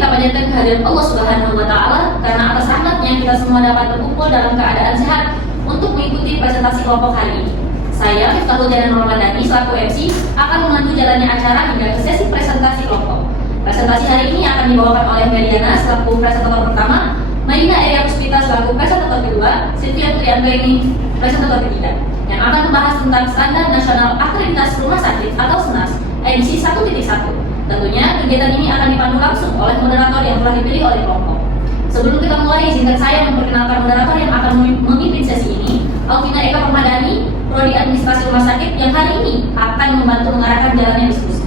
kita panjatkan kehadiran Allah Subhanahu wa Ta'ala karena atas rahmatnya kita semua dapat berkumpul dalam keadaan sehat untuk mengikuti presentasi kelompok hari ini. Saya, Miftahul Janan Ramadhani, selaku MC, akan memandu jalannya acara hingga ke sesi presentasi kelompok. Presentasi hari ini akan dibawakan oleh Meriana selaku presentator pertama, Maina Eria Puspita selaku presentator kedua, Sylvia Trianto ini presentator ketiga, yang akan membahas tentang Standar Nasional Akreditasi Rumah Sakit atau SNAS edisi 1.1. Tentunya kegiatan ini akan dipandu langsung oleh moderator yang telah dipilih oleh kelompok. Sebelum kita mulai, izinkan saya memperkenalkan moderator yang akan memimpin sesi ini, Alvina Eka Permadani, Prodi Administrasi Rumah Sakit, yang hari ini akan membantu mengarahkan jalannya diskusi,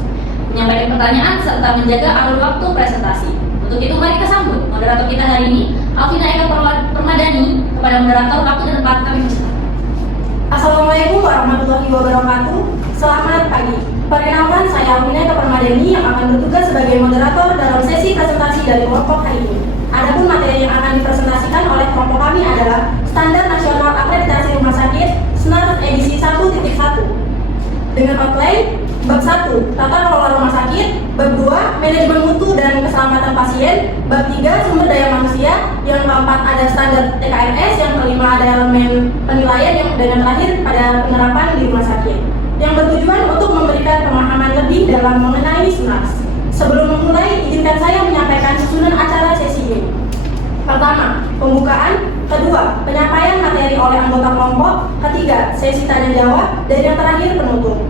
menyampaikan pertanyaan, serta menjaga alur waktu presentasi. Untuk itu, mari kita sambut moderator kita hari ini, Alvina Eka Permadani. Kepada moderator, waktu dan tempat kami persilakan. Assalamualaikum warahmatullahi wabarakatuh. Selamat pagi. Perkenalkan, saya Alvina Eka Permadani yang akan bertugas sebagai moderator dalam sesi presentasi dari kelompok hari ini. Adapun materi yang akan dipresentasikan oleh kelompok kami adalah Standar Nasional Akreditasi Rumah Sakit SNAS edisi 1.1 dengan outline bab 1 tata kelola rumah sakit, bab 2 manajemen mutu dan keselamatan pasien, bab 3 sumber daya manusia, yang keempat ada standar TKRS, yang kelima ada elemen penilaian, dan yang terakhir pada penerapan di rumah sakit, yang bertujuan untuk memberikan pemahaman lebih dalam mengenai SNAS. Sebelum memulai, izinkan saya menyampaikan susunan acara sesi ini. Pertama, pembukaan. Kedua, penyampaian materi oleh anggota kelompok. Ketiga, sesi tanya jawab. Dan yang terakhir, penutup.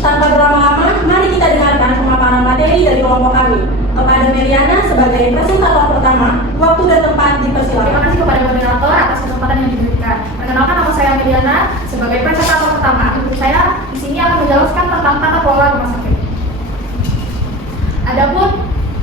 Tanpa berlama-lama, mari kita dengarkan pemaparan materi dari kelompok kami. Kepada Meriana sebagai presentator pertama, waktu dan tempat dipersilakan. Terima kasih kepada moderator atas kesempatan yang diberikan. Perkenalkan, nama saya Meriana sebagai presentator pertama. Untuk saya di sini akan menjelaskan tentang tata kelola rumah sakit. Adapun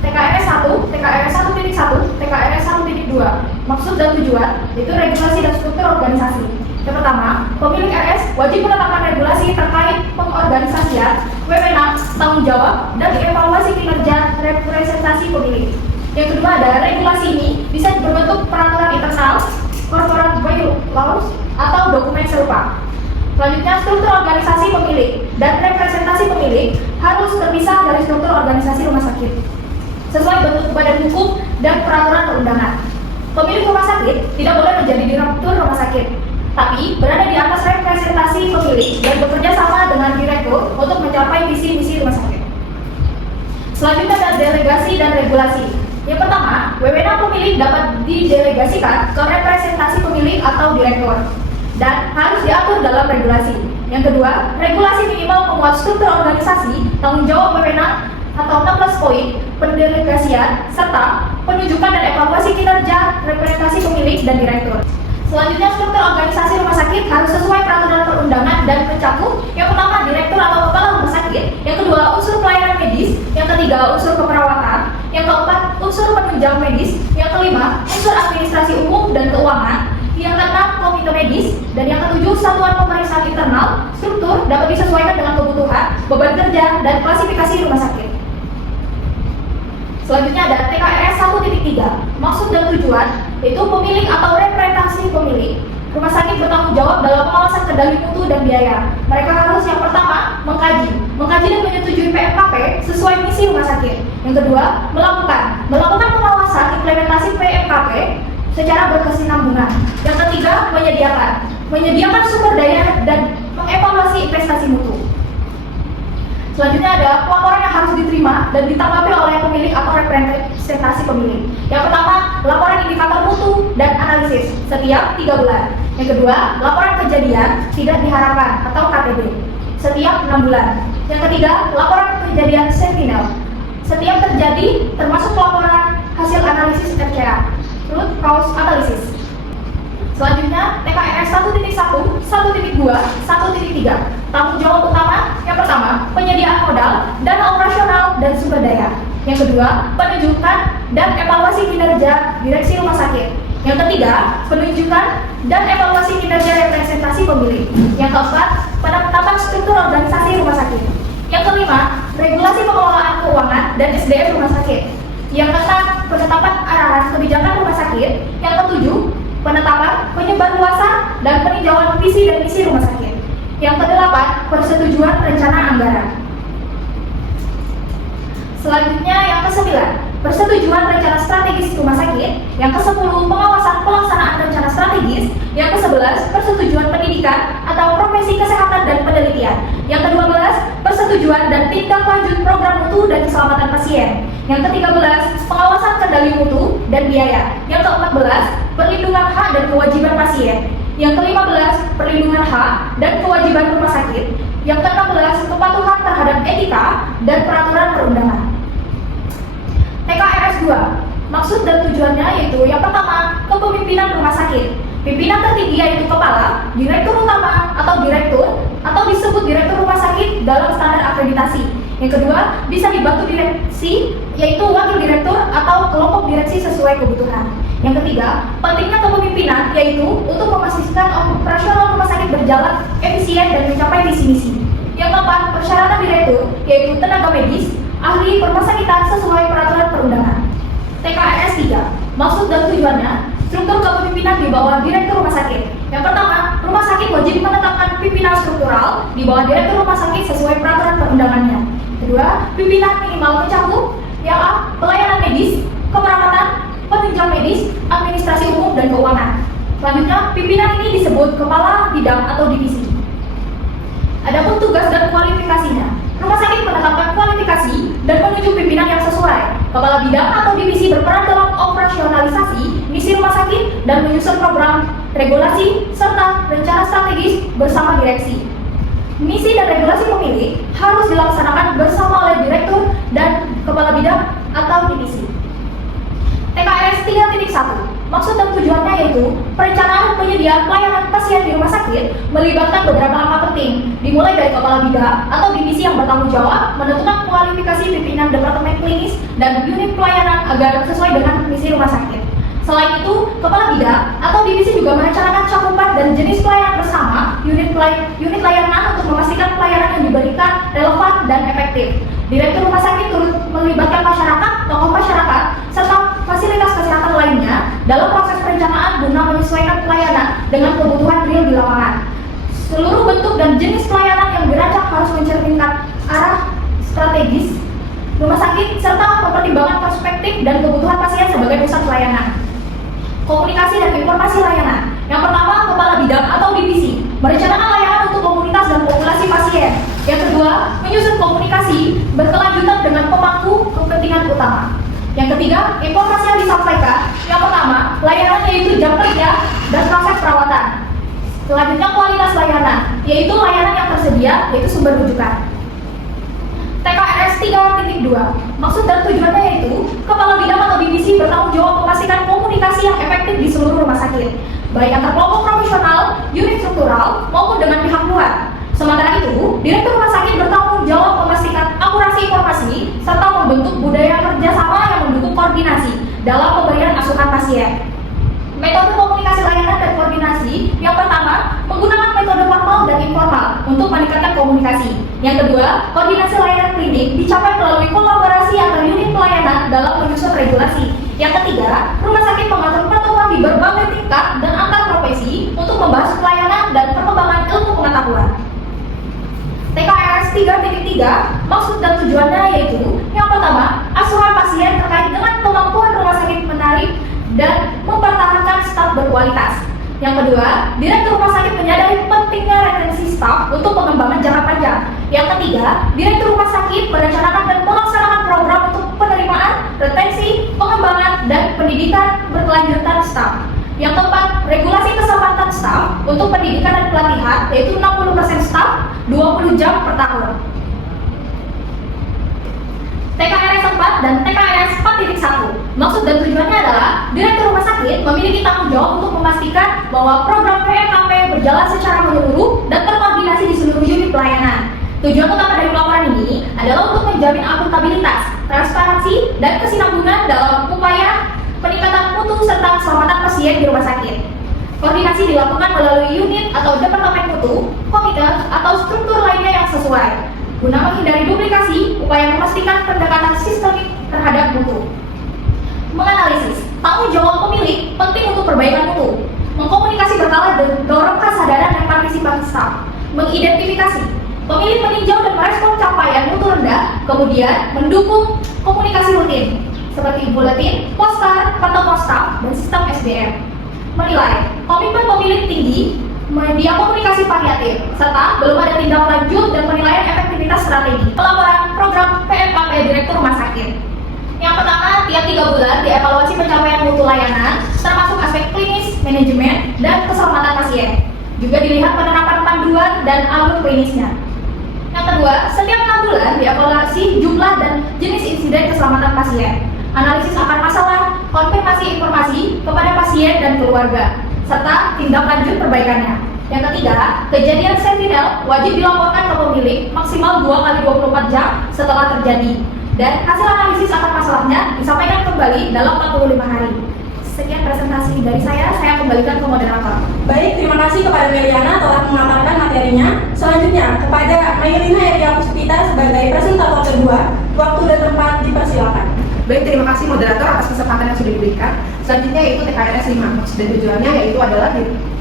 TKRS 1, TKRS 1.1, TKRS 1.2, maksud dan tujuan itu regulasi dan struktur organisasi. Yang pertama, pemilik RS wajib menetapkan regulasi terkait pengorganisasian, wewenang, tanggung jawab, dan evaluasi kinerja representasi pemilik. Yang kedua, ada regulasi ini bisa berbentuk peraturan internal, corporate bylaws, atau dokumen serupa. Selanjutnya, struktur organisasi pemilik dan representasi pemilik harus terpisah dari struktur organisasi rumah sakit sesuai bentuk badan hukum dan peraturan perundangan. Pemilik rumah sakit tidak boleh menjadi direktur rumah sakit, tapi berada di atas representasi pemilik dan bekerja sama dengan direktur untuk mencapai visi-misi rumah sakit. Selanjutnya ada delegasi dan regulasi. Yang pertama, wewenang pemilik dapat didelegasikan ke representasi pemilik atau direktur dan harus diatur dalam regulasi. Yang kedua, regulasi minimal memuat struktur organisasi, tanggung jawab wewenang atau 16 poin, pendelegasian, serta penunjukan dan evaluasi kinerja representasi pemilik dan direktur. Selanjutnya, struktur organisasi rumah sakit harus sesuai peraturan perundangan dan mencakup yang pertama direktur atau kepala rumah sakit, yang kedua unsur pelayanan medis, yang ketiga unsur keperawatan, yang keempat unsur penunjang medis, yang kelima unsur administrasi umum dan keuangan, yang keenam komite medis, dan yang ketujuh satuan pemeriksaan internal. Struktur dapat disesuaikan dengan kebutuhan, beban kerja, dan klasifikasi rumah sakit. Selanjutnya ada TKRS 1.3, maksud dan tujuan yaitu pemilik atau representasi pemilik rumah sakit bertanggung jawab dalam pengawasan kendali mutu dan biaya. Mereka harus yang pertama mengkaji dan menyetujui PMKP sesuai misi rumah sakit. Yang kedua, melakukan pengawasan implementasi PMKP secara berkesinambungan. Yang ketiga, menyediakan sumber daya dan mengevaluasi investasi mutu. Selanjutnya ada pelaporan yang harus diterima dan ditanggapi oleh pemilik atau representasi pemilik. Yang pertama, laporan indikator mutu dan analisis setiap 3 bulan. Yang kedua, laporan kejadian tidak diharapkan atau KTD setiap 6 bulan. Yang ketiga, laporan kejadian sentinel setiap terjadi, termasuk laporan hasil analisis RCA, root cause analysis. Selanjutnya, TKRS 1.1, 1.2, 1.3. Tanggung jawab utama, yang pertama, penyediaan modal, dana operasional, dan sumber daya. Yang kedua, penunjukan dan evaluasi kinerja direksi rumah sakit. Yang ketiga, penunjukan dan evaluasi kinerja representasi pemilik. Yang keempat, penetapan struktur organisasi rumah sakit. Yang kelima, regulasi pengelolaan keuangan dan SDM rumah sakit. Yang keenam, penetapan arahan kebijakan rumah sakit. Yang ketujuh, penetapan, penyebarluasan, dan peninjauan visi dan misi rumah sakit. Yang kedelapan, persetujuan rencana anggaran. Selanjutnya yang kesembilan, persetujuan rencana strategis rumah sakit. Yang ke-10, pengawasan pelaksanaan rencana strategis. Yang ke-11, persetujuan pendidikan atau profesi kesehatan dan penelitian. Yang ke-12, persetujuan dan tindak lanjut program mutu dan keselamatan pasien. Yang ke-13, pengawasan kendali mutu dan biaya. Yang ke-14, perlindungan hak dan kewajiban pasien. Yang ke-15, perlindungan hak dan kewajiban rumah sakit. Yang ke-16, kepatuhan terhadap etika dan peraturan perundangan. TKRS 2, maksud dan tujuannya yaitu yang pertama, kepemimpinan rumah sakit. Pimpinan tertinggi yaitu kepala, direktur utama atau direktur, atau disebut direktur rumah sakit dalam standar akreditasi. Yang kedua, bisa dibantu direksi, yaitu wakil direktur atau kelompok direksi sesuai kebutuhan. Yang ketiga, pentingnya kepemimpinan yaitu untuk memastikan operasional rumah sakit berjalan efisien dan mencapai visi misi. Yang keempat, persyaratan direktur yaitu tenaga medis, ahli permasakitan sesuai peraturan perundangan. TKRS 3, maksud dan tujuannya, struktur kepemimpinan di bawah direktur rumah sakit. Yang pertama, rumah sakit wajib menetapkan pimpinan struktural di bawah direktur rumah sakit sesuai peraturan perundangannya. Kedua, pimpinan minimal mencakup yang A, pelayanan medis, keperawatan, penunjang medis, administrasi umum dan keuangan. Selanjutnya, pimpinan ini disebut kepala bidang atau divisi. Adapun tugas dan kualifikasinya, rumah sakit menetapkan kualifikasi dan menunjuk pimpinan yang sesuai. Kepala bidang atau divisi berperan dalam operasionalisasi misi rumah sakit dan menyusun program, regulasi, serta rencana strategis bersama direksi. Misi dan regulasi pemilik harus dilaksanakan bersama oleh direktur dan kepala bidang atau divisi. TKRS 3.1, maksud dan tujuannya yaitu perencanaan penyediaan pelayanan pasien di rumah sakit melibatkan beberapa langkah penting, dimulai dari kepala bidang atau divisi yang bertanggung jawab menentukan kualifikasi pimpinan departemen klinis dan unit pelayanan agar sesuai dengan misi rumah sakit. Selain itu, kepala bidang atau divisi juga merencanakan cakupan dan jenis pelayanan bersama unit layanan untuk memastikan pelayanan yang diberikan relevan dan efektif. Direktur rumah sakit turut melibatkan masyarakat, tokoh masyarakat, serta fasilitas kesehatan lainnya dalam proses perencanaan guna menyesuaikan pelayanan dengan kebutuhan real di lapangan. Seluruh bentuk dan jenis pelayanan yang dirancang harus mencerminkan arah strategis rumah sakit serta mempertimbangkan perspektif dan kebutuhan pasien sebagai pusat pelayanan. Komunikasi dan informasi layanan. Yang pertama, kepala bidang atau divisi merencanakan layanan untuk komunitas dan populasi pasien. Yang kedua, menyusun komunikasi berkelanjutan dengan pemangku kepentingan utama. Yang ketiga, informasi yang disampaikan. Yang pertama, layanan yaitu jam kerja dan proses perawatan. Selanjutnya, kualitas layanan, yaitu layanan yang tersedia, yaitu sumber rujukan. TKRS 3.2, maksud dan tujuannya yaitu kepala bidang atau divisi bertanggung jawab memastikan komunikasi yang efektif di seluruh rumah sakit, baik antar kelompok profesional, unit struktural, maupun dengan pihak luar. Sementara itu, direktur rumah sakit bertanggung jawab memastikan akurasi informasi serta membentuk budaya kerjasama yang mendukung koordinasi dalam pemberian asuhan pasien. Metode komunikasi layanan dan koordinasi. Yang pertama, menggunakan metode formal dan informal untuk meningkatkan komunikasi. Yang kedua, koordinasi layanan klinik dicapai melalui kolaborasi antar unit pelayanan dalam menyusun regulasi. Yang ketiga, rumah sakit mengatur pertemuan di berbagai tingkat dan antar profesi untuk membahas pelayanan dan perkembangan ilmu pengetahuan. TKRS 3.3, maksud dan tujuannya yaitu yang pertama, asuhan pasien terkait dengan kemampuan rumah sakit menarik dan mempertahankan staf berkualitas. Yang kedua, direktur rumah sakit menyadari pentingnya retensi staf untuk pengembangan jangka panjang. Yang ketiga, direktur rumah sakit merencanakan dan melaksanakan program untuk penerimaan, retensi, pengembangan, dan pendidikan berkelanjutan staf. Yang keempat, regulasi kesempatan staf untuk pendidikan dan pelatihan, yaitu 60% staf, 20 jam per tahun. TKRS 4 dan TKRS 4.1. Maksud dan tujuannya adalah direktur rumah sakit memiliki tanggung jawab untuk memastikan bahwa program PMKP berjalan secara menyeluruh dan terkoordinasi di seluruh unit pelayanan. Tujuan utama dari laporan ini adalah untuk menjamin akuntabilitas, transparansi, dan kesinambungan dalam upaya peningkatan mutu serta keselamatan pasien di rumah sakit. Koordinasi dilakukan melalui unit atau departemen mutu, komite, atau struktur lainnya yang sesuai guna menghindari duplikasi, upaya memastikan pendekatan sistemik terhadap mutu. Menganalisis, tanggung jawab pemilik penting untuk perbaikan mutu. Mengkomunikasi berkala dan dorong kesadaran dan partisipasi staf. Mengidentifikasi, pemilik meninjau dan merespon capaian mutu rendah, kemudian mendukung komunikasi rutin. seperti buletin, poster, protokol staf, dan sistem SDM. Menilai komitmen pemilik tinggi, media komunikasi variatif, serta belum ada tindak lanjut dan penilaian efektivitas strategi pelaporan program PMKP Direktur Rumah Sakit. Yang pertama, tiap 3 bulan dievaluasi pencapaian mutu layanan, termasuk aspek klinis, manajemen, dan keselamatan pasien. Juga dilihat penerapan panduan dan alur klinisnya. Yang kedua, setiap 6 bulan dievaluasi jumlah dan jenis insiden keselamatan pasien, analisis akar masalah, konfirmasi informasi kepada pasien dan keluarga, serta tindak lanjut perbaikannya. Yang ketiga, kejadian sentinel wajib dilaporkan ke pemilik maksimal 2 kali 24 jam setelah terjadi, dan hasil analisis akar masalahnya disampaikan kembali dalam 45 hari. Sekian presentasi dari saya kembalikan ke moderator. Baik, terima kasih kepada Meliana telah memaparkan materinya. Selanjutnya, kepada Maylina Eria Puspita sebagai presentator kedua, waktu dan tempat dipersilakan. Baik, terima kasih moderator atas kesempatan yang sudah diberikan. Selanjutnya yaitu TKRS 5. Maksud dan tujuannya yaitu adalah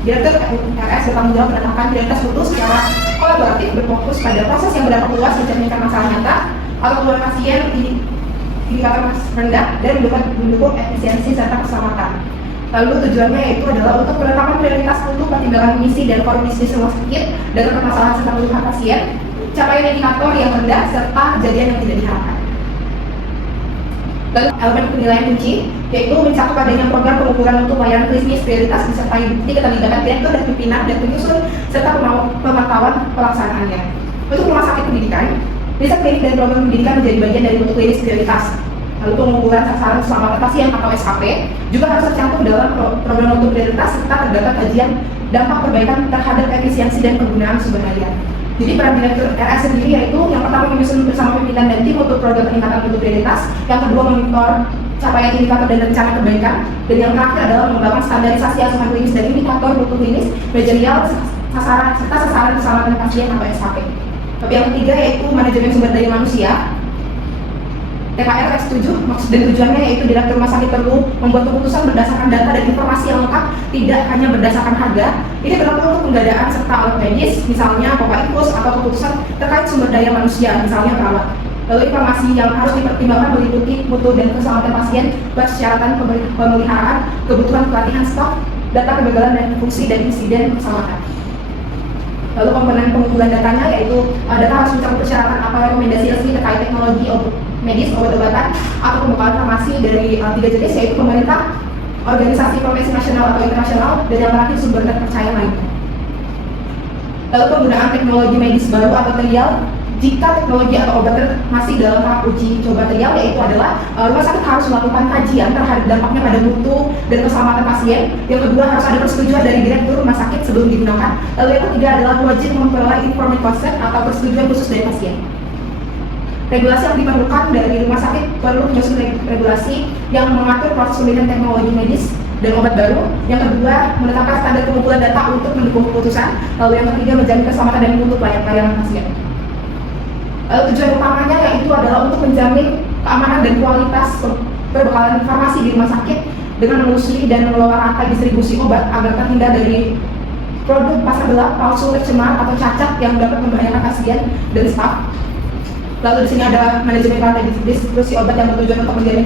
Direktur TKRS bertanggung jawab menetapkan prioritas mutu secara kolaboratif berfokus pada proses yang berdampak luas mencerminkan masalah nyata atau keluhan pasien indikator rendah dan mendukung efisiensi serta keselamatan. Lalu tujuannya yaitu adalah untuk penetapan prioritas mutu pertimbangan misi dan core bisnis rumah sakit dengan permasalahan serta keluhan pasien, capaian indikator yang rendah serta kejadian yang tidak diharapkan. Lalu elemen penilaian kunci yaitu mencakup adanya program pengukuran untuk layanan klinis prioritas disertai bukti keterlibatan direktur dan pimpinan dan penyusun serta pemantauan pelaksanaannya. Untuk rumah sakit pendidikan, riset klinik dan program pendidikan menjadi bagian dari mutu klinis prioritas. Lalu pengukuran sasaran keselamatan pasien atau SKP juga harus tercantum dalam program mutu prioritas serta terdapat kajian dampak perbaikan terhadap efisiensi dan penggunaan sumber daya. Jadi peran Direktur RS sendiri yaitu yang pertama menyusun bersama pimpinan dan tim untuk program peningkatan mutu prioritas, yang kedua memonitor capaian indikator dan rencana perbaikan, dan yang terakhir adalah mengembangkan standarisasi asuhan klinis dan indikator mutu klinis, manajerial, sasaran serta sasaran keselamatan pasien atau SKP. Tapi yang ketiga yaitu manajemen sumber daya manusia. TKRS 7 maksud dan tujuannya yaitu Direktur Rumah Sakit perlu membuat keputusan berdasarkan data dan informasi yang lengkap, tidak hanya berdasarkan harga. Ini berlaku untuk penggandaan serta alat medis, misalnya pompa infus, atau keputusan terkait sumber daya manusia, misalnya perawat. Lalu informasi yang harus dipertimbangkan meliputi mutu dan keselamatan pasien, persyaratan pemeliharaan, kebutuhan pelatihan stok, data kegagalan dan fungsi dan insiden keselamatan. Lalu komponen pengumpulan datanya yaitu data harus mencakup persyaratan apa rekomendasi resmi terkait teknologi medis, obat-obatan, atau pembukaan farmasi dari 3 jenis yaitu pemerintah, organisasi profesi nasional atau internasional, dan yang terakhir sumber terpercaya lainnya. Lalu penggunaan teknologi medis baru atau trial. Jika teknologi atau obat masih dalam tahap uji coba trial, yaitu adalah rumah sakit harus melakukan kajian terhadap dampaknya pada mutu dan keselamatan pasien. Yang kedua harus ada persetujuan dari direktur rumah sakit sebelum digunakan. Lalu yang ketiga adalah wajib memperoleh informed consent atau persetujuan khusus dari pasien. Regulasi yang diperlukan dari rumah sakit perlu menyusun regulasi yang mengatur proses pemilihan teknologi medis dan obat baru. Yang kedua, menetapkan standar pengumpulan data untuk mendukung keputusan. Lalu yang ketiga, menjamin keselamatan dan mutu pelayanan pasien. Tujuan utamanya yaitu adalah untuk menjamin keamanan dan kualitas perbekalan farmasi di rumah sakit dengan menelusuri dan mengelola rantai distribusi obat agar terhindar dari produk pasar gelap, palsu, tercemar, atau cacat yang dapat membahayakan pasien dan staf. Lalu di sini ada manajemen rantai distribusi obat yang bertujuan untuk menjamin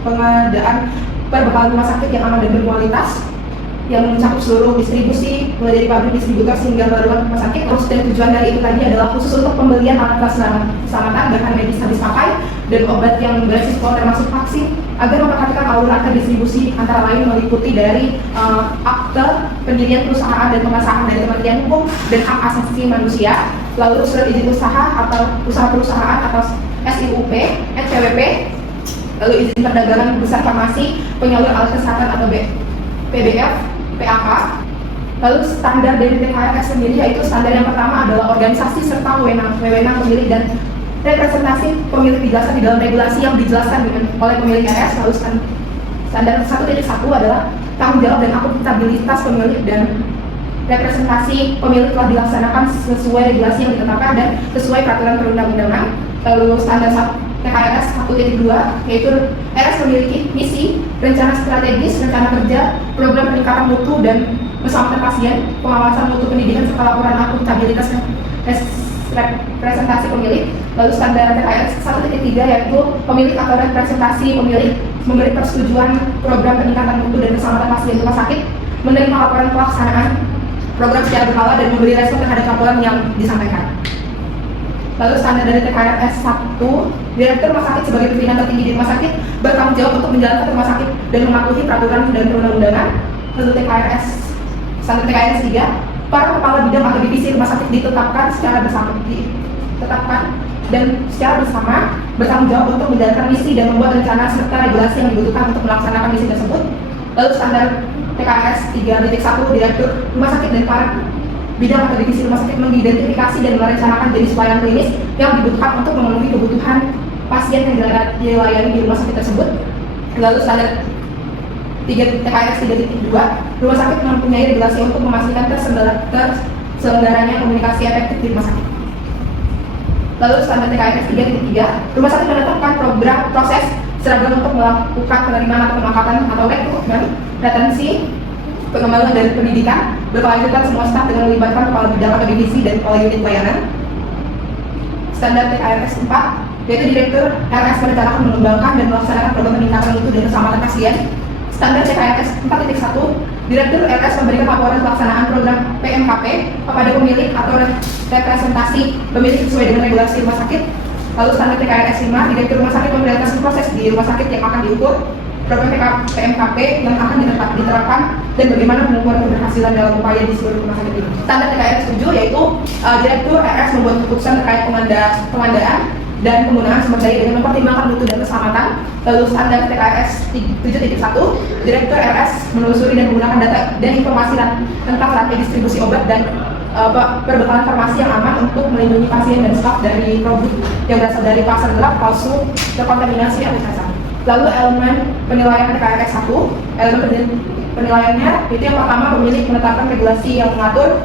pengadaan perbekalan rumah sakit yang aman dan berkualitas, yang mencakup seluruh distribusi mulai dari pabrik, distributor hingga baruan rumah sakit. Terus dan tujuan dari itu tadi adalah khusus untuk pembelian alat keselamatan, bahan medis habis pakai, dan obat yang beresiko termasuk vaksin, agar memperhatikan alur rantai distribusi antara lain meliputi dari akte pendirian perusahaan dan pengesahan dari Kementerian Hukum dan Hak Asasi Manusia, lalu surat izin usaha atau usaha perusahaan atau SIUP, SPWP, lalu izin perdagangan besar farmasi, penyalur alat kesehatan atau PBF, PAK. Lalu standar dari TKRS sendiri yaitu standar yang pertama adalah organisasi serta wewenang pemilik dan representasi pemilik dijelaskan di dalam regulasi yang dijelaskan oleh pemilik RS. Lalu standar 1.1 adalah tanggung jawab dan akuntabilitas pemilik dan representasi pemilik telah dilaksanakan sesuai regulasi yang ditetapkan dan sesuai peraturan perundang-undangan. Lalu standar TKRS 1.2 yaitu RS memiliki misi, rencana strategis, rencana kerja, program peningkatan mutu dan keselamatan pasien, pengawasan mutu pendidikan serta laporan akuntabilitas representasi pemilik. Lalu standar TKRS 1.3 yaitu pemilik atau representasi pemilik memberi persetujuan program peningkatan mutu dan keselamatan pasien rumah sakit, menerima laporan pelaksanaan program secara berkala dan memberi respon terhadap laporan yang disampaikan. Lalu standar dari TKRS 1, direktur rumah sakit sebagai pimpinan tertinggi di rumah sakit bertanggung jawab untuk menjalankan rumah sakit dan mematuhi peraturan dan perundang-undangan. Lalu standar TKRS 3, para kepala bidang atau divisi rumah sakit ditetapkan dan secara bersama bertanggung jawab untuk menjalankan misi dan membuat rencana serta regulasi yang dibutuhkan untuk melaksanakan misi tersebut. Lalu standar TKRS 3.1, direktur rumah sakit dan para bidang atau divisi rumah sakit mengidentifikasi dan merencanakan jenis pelayanan klinis yang dibutuhkan untuk memenuhi kebutuhan pasien yang dilayani di rumah sakit tersebut. Lalu standar TKRS 3.2, rumah sakit mempunyai regulasi untuk memastikan terselenggaranya komunikasi efektif di rumah sakit. Lalu standar TKRS 3.3, rumah sakit menetapkan program proses seragam untuk melakukan penerimaan atau pengangkatan atau rekrutmen, retensi, pengembangan dan pendidikan berkelanjutan semua staf dengan melibatkan kepala bidang atau divisi dan kepala unit pelayanan. Standar TKRS 4, yaitu direktur RS merencanakan, mengembangkan dan melaksanakan program peningkatan mutu dan keselamatan pasien. Standar TKRS 4.1, direktur RS memberikan laporan pelaksanaan program PMKP kepada pemilik atau representasi pemilik sesuai dengan regulasi rumah sakit. Lalu standar TKRS 5, direktur rumah sakit memprioritaskan proses di rumah sakit yang akan diukur, program PMKP yang akan diterapkan, dan bagaimana pengukuran keberhasilan dalam upaya di seluruh rumah sakit ini. Standar TKRS 7 yaitu direktur RS membuat keputusan terkait pengadaan dan penggunaan sumber daya dengan mempertimbangkan mutu dan keselamatan. Lalu standar TKRS 7.1, direktur RS menelusuri dan menggunakan data dan informasi tentang rantai distribusi obat dan perbekalan farmasi yang aman untuk melindungi pasien dan staf dari produk yang berasal dari pasar gelap, palsu, terkontaminasi atau cacat. Lalu elemen penilaian TKRS 1, elemen penilaiannya itu yang pertama, pemilik menetapkan regulasi yang mengatur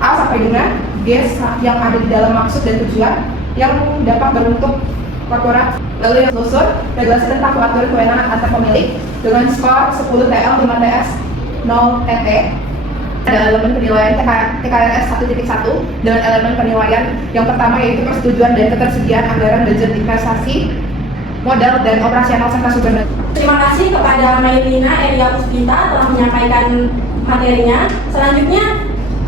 A sampai dengan G yang ada di dalam maksud dan tujuan yang dapat berbentuk korporat. Lalu yang telusur, regulasi tentang pengaturan kewenangan antar pemilik dengan skor 10 TL, 5 TS, 0 TT. Ada elemen penilaian TKRS 1.1 dengan elemen penilaian yang pertama yaitu persetujuan dan ketersediaan anggaran budget investasi, modal dan operasional serta sumber daya. Terima kasih kepada Mailina Eria Puspita telah menyampaikan materinya. Selanjutnya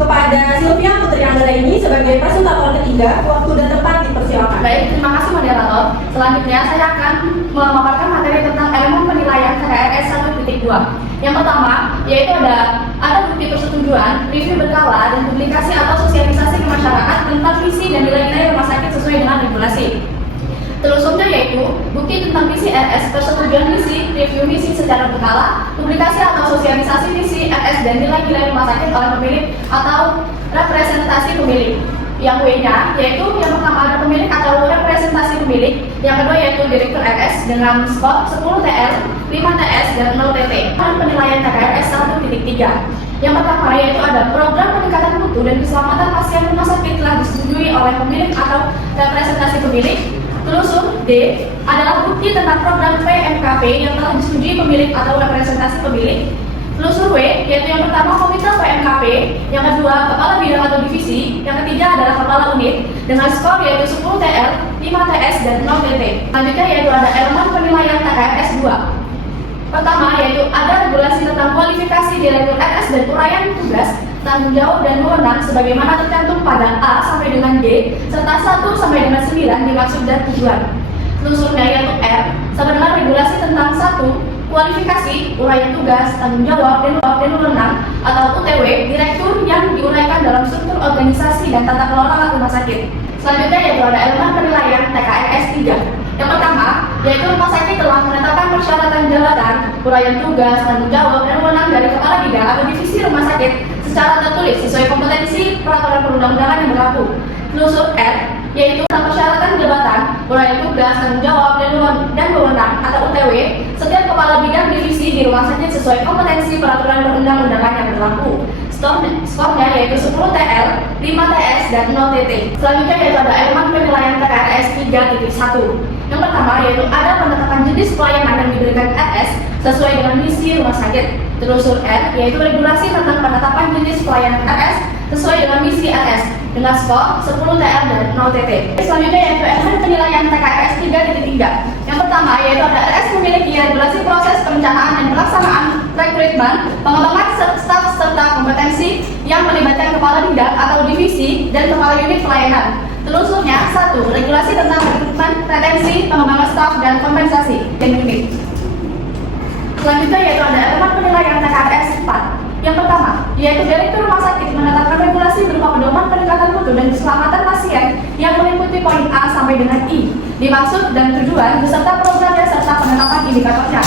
kepada Sylvia Putri Anggraini sebagai presentator ketiga, waktu dan tempat dipersilakan. Baik, terima kasih moderator. Selanjutnya saya akan memaparkan materi tentang elemen penilaian TKRS 1.2. Yang pertama, yaitu ada bukti persetujuan, review berkala, dan publikasi atau sosialisasi ke masyarakat tentang visi dan nilai-nilai rumah sakit sesuai dengan regulasi. Telusurnya yaitu bukti tentang visi RS, persetujuan misi, review misi secara berkala, publikasi atau sosialisasi misi RS dan nilai-nilai rumah sakit oleh pemilik atau representasi pemilik. Yang W-nya yaitu yang pertama ada pemilik atau representasi pemilik, yang kedua yaitu direktur RS dengan skor 10 TL, 5 TS, dan 0 TT. Penilaian TKRS 1.3. Yang pertama yaitu ada program peningkatan mutu dan keselamatan pasien rumah sakit telah disetujui oleh pemilik atau representasi pemilik. Telusur D adalah bukti tentang program PMKP yang telah disetujui pemilik atau representasi pemilik. Telusur W yaitu yang pertama komite PMKP, yang kedua kepala bidang atau divisi, yang ketiga adalah kepala unit dengan skor yaitu 10 TL, 5 TS, dan 0 TT. Selanjutnya yaitu ada elemen penilaian TKRS 2. Pertama yaitu ada regulasi tentang kualifikasi direktur RS dan uraian tugas, tanggung jawab dan wewenang sebagaimana tercantum pada A sampai dengan D serta 1 sampai dengan 9 di maksud dan tujuan. Telusurnya yaitu R sama dengan regulasi tentang 1 kualifikasi, uraian tugas, tanggung jawab dan wewenang atau UTW direktur yang diuraikan dalam struktur organisasi dan tata kelola rumah sakit. Selanjutnya yaitu ada elemen penilaian TKRS 3. Yang pertama yaitu rumah sakit telah menetapkan persyaratan jabatan, uraian tugas, tanggung jawab dan wewenang dari kepala bidang atau divisi rumah sakit secara tertulis sesuai kompetensi peraturan perundang-undangan yang berlaku. Telusur R yaitu tentang persyaratan jabatan, uraian tugas, tanggung jawab dan wewenang atau UTW setiap kepala bidang divisi di rumah sakit sesuai kompetensi peraturan perundang-undangan yang berlaku. Skornya yaitu 10 TL, 5 TS, dan 0 TT. Selanjutnya yaitu ada elemen penilaian TKRS 3.1. Yang pertama yaitu ada penetapan jenis pelayanan yang diberikan RS sesuai dengan misi rumah sakit. Telusur R yaitu regulasi tentang penetapan jenis pelayanan RS sesuai dengan misi RS. dengan skor 10 TL dan 0 TT. Selanjutnya yaitu elemen penilaian TKRS 3.3. Yang pertama yaitu ada RS memiliki regulasi proses perencanaan dan pelaksanaan rekrutmen, pengembangan staf serta kompetensi yang melibatkan kepala bidang atau divisi dan kepala unit pelayanan. Telusurnya 1. Regulasi tentang rekrutmen, retensi, pengembangan staf dan kompensasi dan unit. Selanjutnya yaitu ada elemen penilaian TKRS 4. Yang pertama, yaitu Direktur Rumah Sakit menetapkan regulasi berupa pedoman peningkatan mutu dan keselamatan pasien yang meliputi poin A sampai dengan I, dimaksud dan tujuan beserta programnya serta penetapan indikatornya.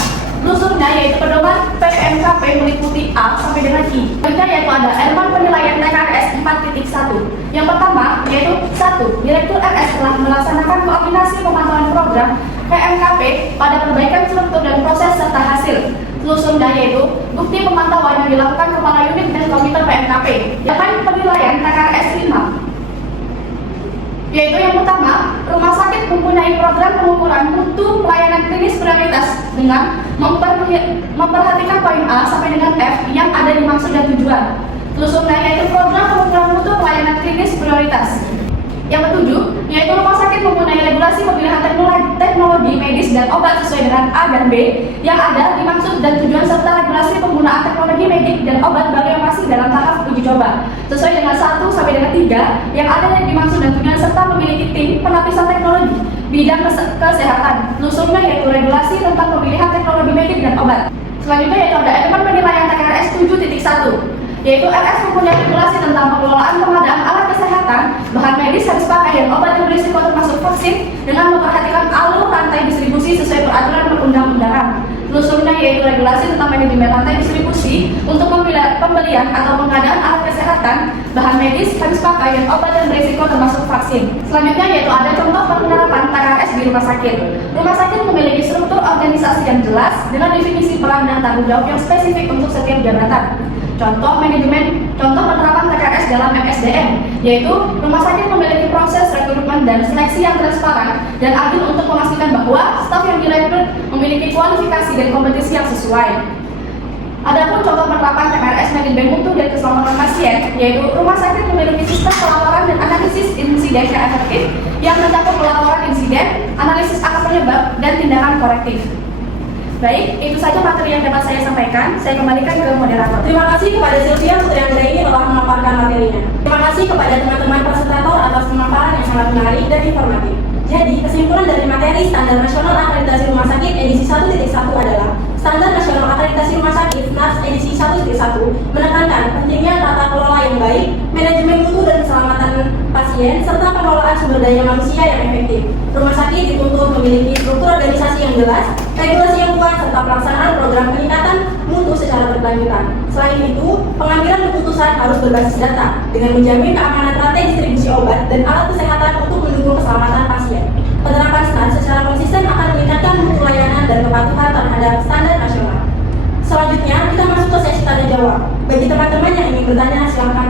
Telusurnya yaitu pedoman PPMKP meliputi A sampai dengan I. Selanjutnya yaitu ada elemen penilaian TKRS 4.1. Yang pertama yaitu 1. Direktur RS telah melaksanakan koordinasi pemantauan program PMKP pada perbaikan struktur dan proses serta hasil. Telusurnya yaitu bukti pemantauan yang dilakukan kepala unit dan komite PMKP. Yang penilaian TKRS 5 yaitu yang pertama, rumah sakit mempunyai program pengukuran mutu pelayanan klinis prioritas dengan memperhatikan poin A sampai dengan F yang ada di maksud dan tujuan. Telusurnya yaitu program pengukuran mutu pelayanan klinis prioritas. Yang ketujuh, yaitu rumah sakit mempunyai regulasi pemilihan teknologi medis dan obat sesuai dengan A dan B yang ada dimaksud dan tujuan serta regulasi penggunaan teknologi medik dan obat baru yang masih dalam tahap uji coba sesuai dengan 1 sampai dengan 3 yang ada dimaksud dan tujuan serta memiliki tim penapisan teknologi bidang kesehatan. Telusurnya yaitu regulasi tentang pemilihan teknologi medik dan obat. Selanjutnya yaitu ada elemen penilaian TKRS 7.1 yaitu RS mempunyai regulasi tentang pengelolaan pengadaan alat kesehatan, bahan medis habis pakai dan obat yang berisiko termasuk vaksin dengan memperhatikan alur rantai distribusi sesuai peraturan perundang-undangan. Telusurnya yaitu regulasi tentang manajemen rantai distribusi untuk pembelian atau pengadaan alat kesehatan, bahan medis habis pakai dan obat yang berisiko termasuk vaksin. Selanjutnya yaitu ada contoh penerapan TKRS di rumah sakit. Rumah sakit memiliki struktur organisasi yang jelas dengan definisi peran dan tanggung jawab yang spesifik untuk setiap jabatan. Contoh penerapan TKRS dalam MSDM, yaitu rumah sakit memiliki proses rekrutmen dan seleksi yang transparan dan adil untuk memastikan bahwa staf yang direkrut memiliki kualifikasi dan kompetisi yang sesuai. Adapun contoh penerapan TKRS manajemen mutu dan keselamatan pasien, yaitu rumah sakit memiliki sistem pelaporan dan analisis insiden yang efektif yang mencakup pelaporan insiden, analisis akar penyebab, dan tindakan korektif. Baik, itu saja materi yang dapat saya sampaikan. Saya kembalikan ke moderator. Terima kasih kepada Sylvia Putri Anggraini telah memaparkan materinya. Terima kasih kepada teman-teman presentator atas pemaparan yang sangat menarik dan informatif. Jadi, kesimpulan dari materi Standar Nasional Akreditasi Rumah Sakit edisi 1.1 adalah Standar Nasional Akreditasi Rumah Sakit NARS edisi 1.1 menekankan pentingnya tata kelola yang baik, manajemen mutu dan keselamatan pasien, serta pengelolaan sumber daya manusia yang efektif. Rumah sakit dituntut memiliki struktur organisasi yang jelas, regulasi yang kuat, serta pelaksanaan program peningkatan mutu secara berkelanjutan. Selain itu, pengambilan keputusan harus berbasis data dengan menjamin keamanan rantai distribusi obat dan alat kesehatan untuk mendukung keselamatan pasien. Penerapan SNAR secara konsisten akan meningkatkan mutu layanan dan kepatuhan terhadap standar nasional. Selanjutnya, kita masuk ke sesi tanya jawab. Bagi teman-teman yang ingin bertanya, silakan.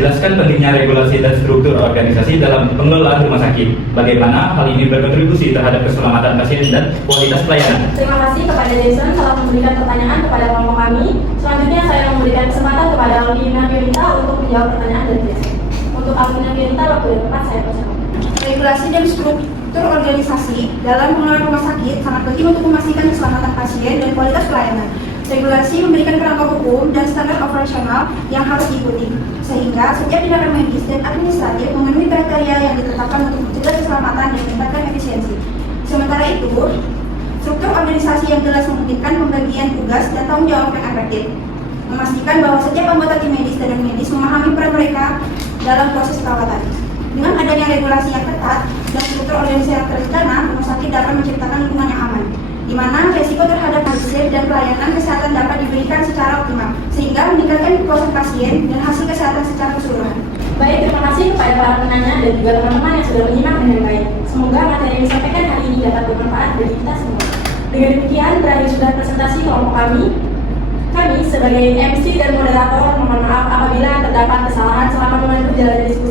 Jelaskan pentingnya regulasi dan struktur organisasi dalam pengelolaan rumah sakit. Bagaimana hal ini berkontribusi terhadap keselamatan pasien dan kualitas pelayanan. Terima kasih kepada Jason telah memberikan pertanyaan kepada kelompok kami. Selanjutnya saya memberikan kesempatan kepada Alvina Fiorita untuk menjawab pertanyaan dari Jason. Untuk Alvina Fiorita, waktu yang tepat saya persilakan. Regulasi dan struktur organisasi dalam pengelolaan rumah sakit sangat penting untuk memastikan keselamatan pasien dan kualitas pelayanan. Regulasi memberikan kerangka hukum dan standar operasional yang harus diikuti, sehingga setiap tindakan medis dan administratif memenuhi kriteria yang ditetapkan untuk mencegah keselamatan dan meningkatkan efisiensi. Sementara itu, struktur organisasi yang jelas memungkinkan pembagian tugas dan tanggung jawab yang efektif, memastikan bahwa setiap anggota tim medis dan non-medis memahami peran mereka dalam proses perawatan. Dengan adanya regulasi yang ketat dan struktur organisasi yang terencana, rumah sakit dapat menciptakan lingkungan yang aman, di mana risiko terhadap pasien dan pelayanan kesehatan dapat diberikan secara optimal, sehingga meningkatkan kepuasan pasien dan hasil kesehatan secara keseluruhan. Baik, terima kasih kepada para penanya dan juga teman-teman yang sudah menyimak dengan baik. Semoga materi yang disampaikan hari ini dapat bermanfaat bagi kita semua. Dengan demikian, berakhir sudah presentasi kelompok kami. Kami sebagai MC dan moderator mohon maaf apabila terdapat kesalahan selama menempuh jalan diskusi